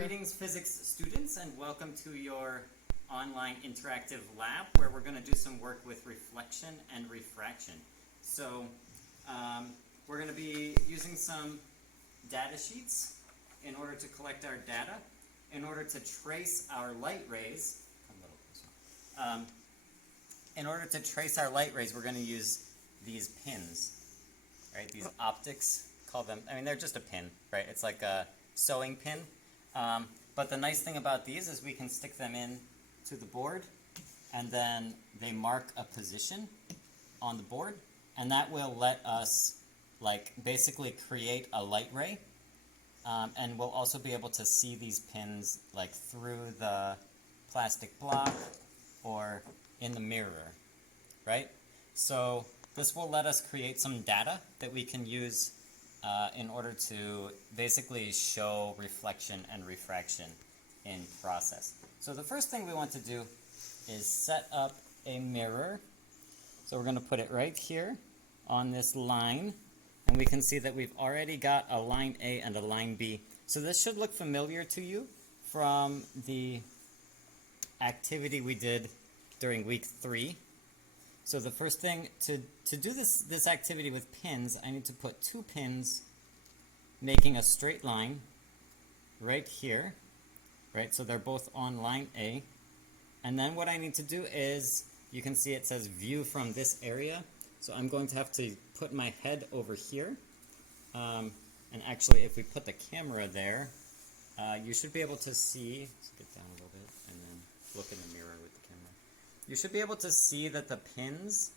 Greetings, physics students, and welcome to your online interactive lab where we're going to do some work with reflection and refraction. So we're going to be using some data sheets in order to collect our data, in order to trace our light rays. In order to trace our light rays, we're going to use these pins, right? These optics, call them, I mean, they're just a pin, right? It's like a sewing pin. But the nice thing about these is we can stick them in to the board, and then they mark a position on the board, and that will let us basically create a light ray. And we'll also be able to see these pins through the plastic block or in the mirror, right? So this will let us create some data that we can use in order to basically show reflection and refraction in process. So the first thing we want to do is set up a mirror. So we're going to put it right here on this line, and we can see that we've already got a line A and a line B. So this should look familiar to you from the activity we did during week 3. So the first thing, to do this activity with pins, I need to put 2 pins making a straight line right here, right? So they're both on line A. And then what I need to do is, you can see it says view from this area. So I'm going to have to put my head over here. And actually, if we put the camera there, you should be able to see, let's get down a little bit and then look in the mirror with the camera. You should be able to see that the pins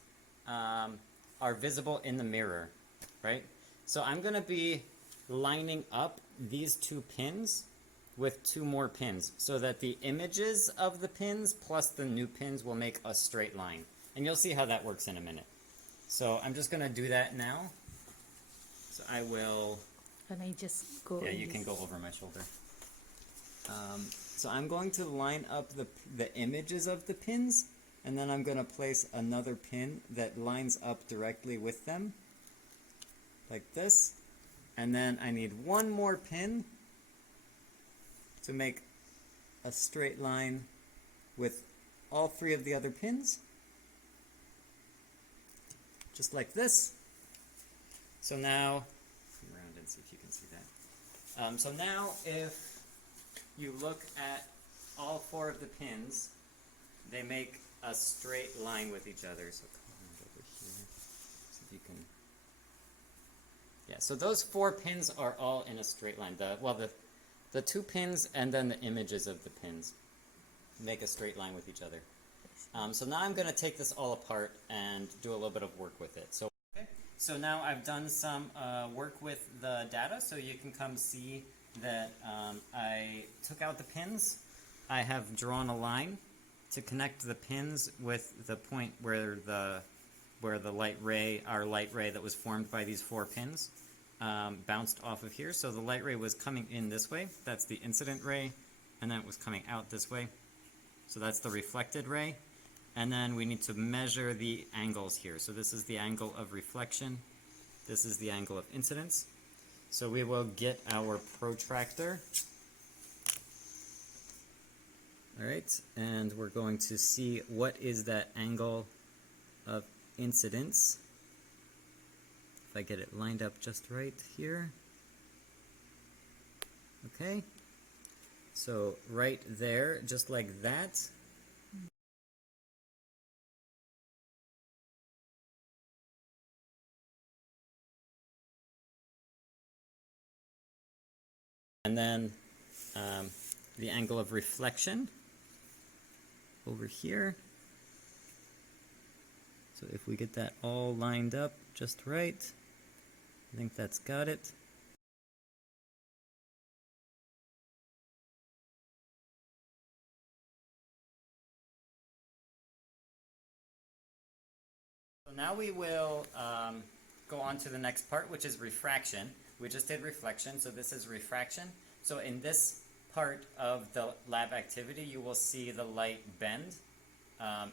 are visible in the mirror, right? So I'm going to be lining up these 2 pins with 2 more pins so that the images of the pins plus the new pins will make a straight line. And you'll see how that works in a minute. So I'm just going to do that now. So I will... Can I just go? Yeah, you can go over my shoulder. So I'm going to line up the images of the pins, and then I'm going to place another pin that lines up directly with them, like this. And then I need 1 more pin to make a straight line with all 3 of the other pins, just like this. So now, come around and see if you can see that. So now if you look at all 4 of the pins, they make a straight line with each other. So come around over here, see if you can. Yeah, so those 4 pins are all in a straight line. The 2 pins and then the images of the pins make a straight line with each other. So now I'm going to take this all apart and do a little bit of work with it. So now I've done some work with the data, so you can come see that I took out the pins. I have drawn a line to connect the pins with the point where the light ray, our light ray that was formed by these 4 pins, bounced off of here. So the light ray was coming in this way. That's the incident ray. And then it was coming out this way. So that's the reflected ray. And then we need to measure the angles here. So this is the angle of reflection. This is the angle of incidence. So we will get our protractor. All right, and we're going to see what is that angle of incidence. If I get it lined up just right here. Okay, so right there, just like that. And then the angle of reflection over here. So if we get that all lined up just right, I think that's got it. So now we will go on to the next part, which is refraction. We just did reflection, so this is refraction. So in this part of the lab activity, you will see the light bend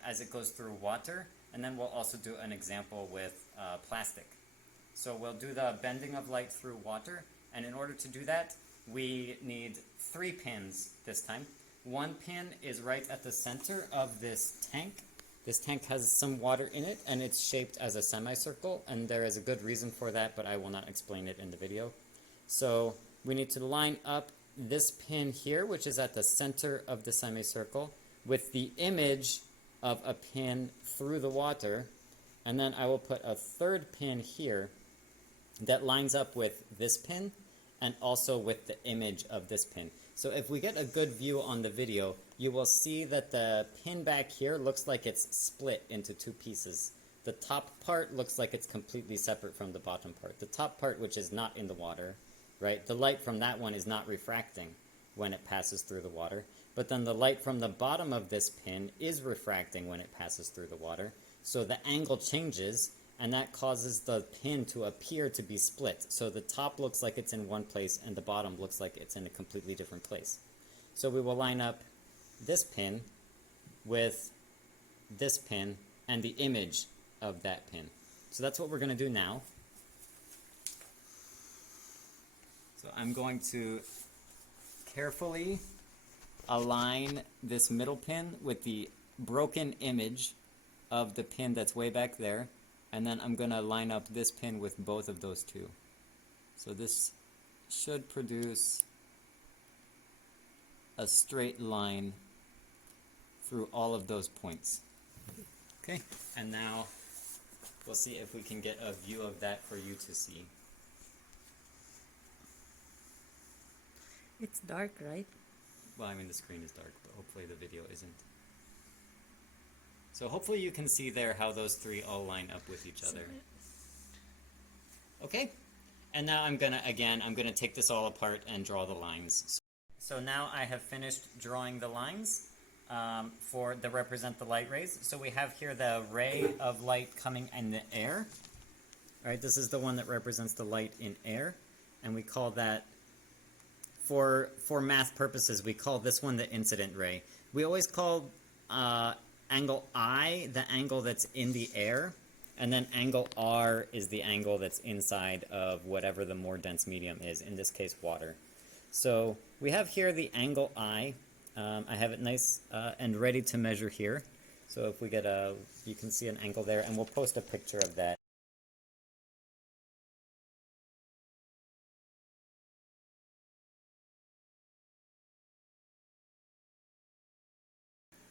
as it goes through water, and then we'll also do an example with plastic. So we'll do the bending of light through water, and in order to do that, we need 3 pins this time. One pin is right at the center of this tank. This tank has some water in it, and it's shaped as a semicircle, and there is a good reason for that, but I will not explain it in the video. So we need to line up this pin here, which is at the center of the semicircle, with the image of a pin through the water, and then I will put a third pin here that lines up with this pin and also with the image of this pin. So if we get a good view on the video, you will see that the pin back here looks like it's split into 2 pieces. The top part looks like it's completely separate from the bottom part. The top part, which is not in the water, right? The light from that one is not refracting when it passes through the water. But then the light from the bottom of this pin is refracting when it passes through the water. So the angle changes, and that causes the pin to appear to be split. So the top looks like it's in one place, and the bottom looks like it's in a completely different place. So we will line up this pin with this pin and the image of that pin. So that's what we're going to do now. So I'm going to carefully align this middle pin with the broken image of the pin that's way back there, and then I'm going to line up this pin with both of those two. So this should produce a straight line through all of those points. Okay, and now we'll see if we can get a view of that for you to see. It's dark, right? Well, I mean the screen is dark, but hopefully the video isn't. So hopefully you can see there how those 3 all line up with each other. Okay, and now I'm gonna take this all apart and draw the lines. So now I have finished drawing the lines that represent the light rays. So we have here the ray of light coming in the air. All right, this is the one that represents the light in air, and we call that, for math purposes, we call this one the incident ray. We always call angle I the angle that's in the air, and then angle R is the angle that's inside of whatever the more dense medium is, in this case water. So we have here the angle I. I have it nice and ready to measure here. So if we get you can see an angle there, and we'll post a picture of that.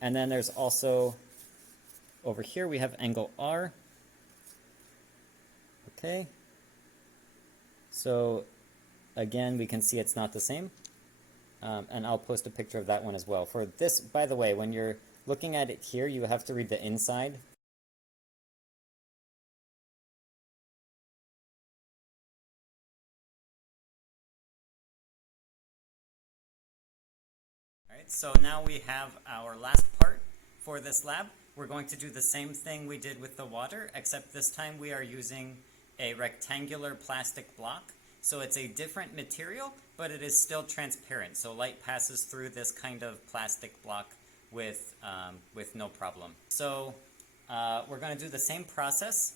And then there's also, over here we have angle R. Okay. So again, we can see it's not the same. And I'll post a picture of that one as well. For this, by the way, when you're looking at it here, you have to read the inside. Alright, so now we have our last part for this lab. We're going to do the same thing we did with the water, except this time we are using a rectangular plastic block. So it's a different material, but it is still transparent. So light passes through this kind of plastic block with no problem. So we're going to do the same process,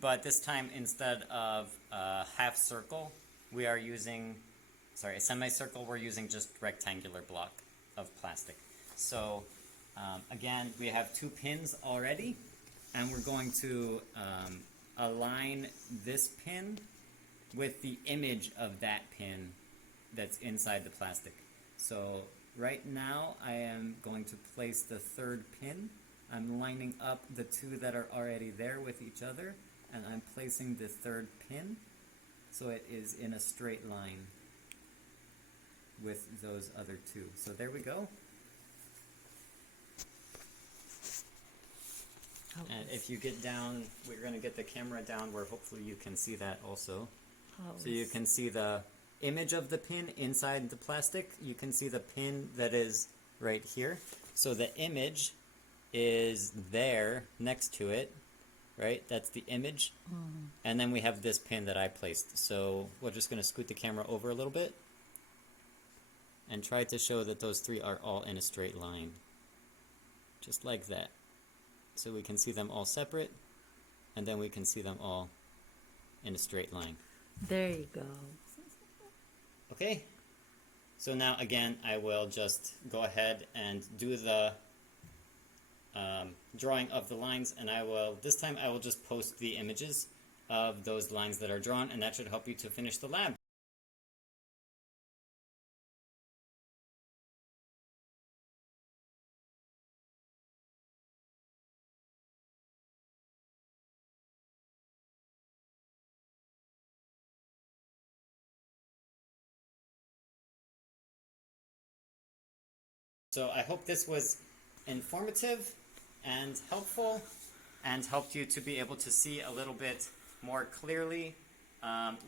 but this time instead of a half circle, we are using, a semicircle, we're using just rectangular block of plastic. So again, we have 2 pins already, and we're going to align this pin with the image of that pin that's inside the plastic. So right now I am going to place the 3rd pin. I'm lining up the 2 that are already there with each other, and I'm placing the 3rd pin so it is in a straight line with those other 2. So there we go. And if you get down, we're going to get the camera down where hopefully you can see that also. So you can see the image of the pin inside the plastic. You can see the pin that is right here. So the image is there next to it, right? That's the image. And then we have this pin that I placed. So we're just going to scoot the camera over a little bit and try to show that those 3 are all in a straight line. Just like that. So we can see them all separate, and then we can see them all in a straight line. There you go. Okay, So now again, I will just go ahead and do the drawing of the lines, and this time I will just post the images of those lines that are drawn, and that should help you to finish the lab. So I hope this was informative and helpful and helped you to be able to see a little bit more clearly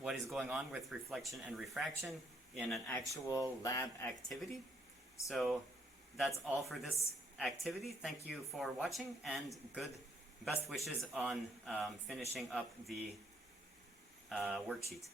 what is going on with reflection and refraction in an actual lab activity. So that's all for this activity. Thank you for watching, and best wishes on finishing up the worksheet.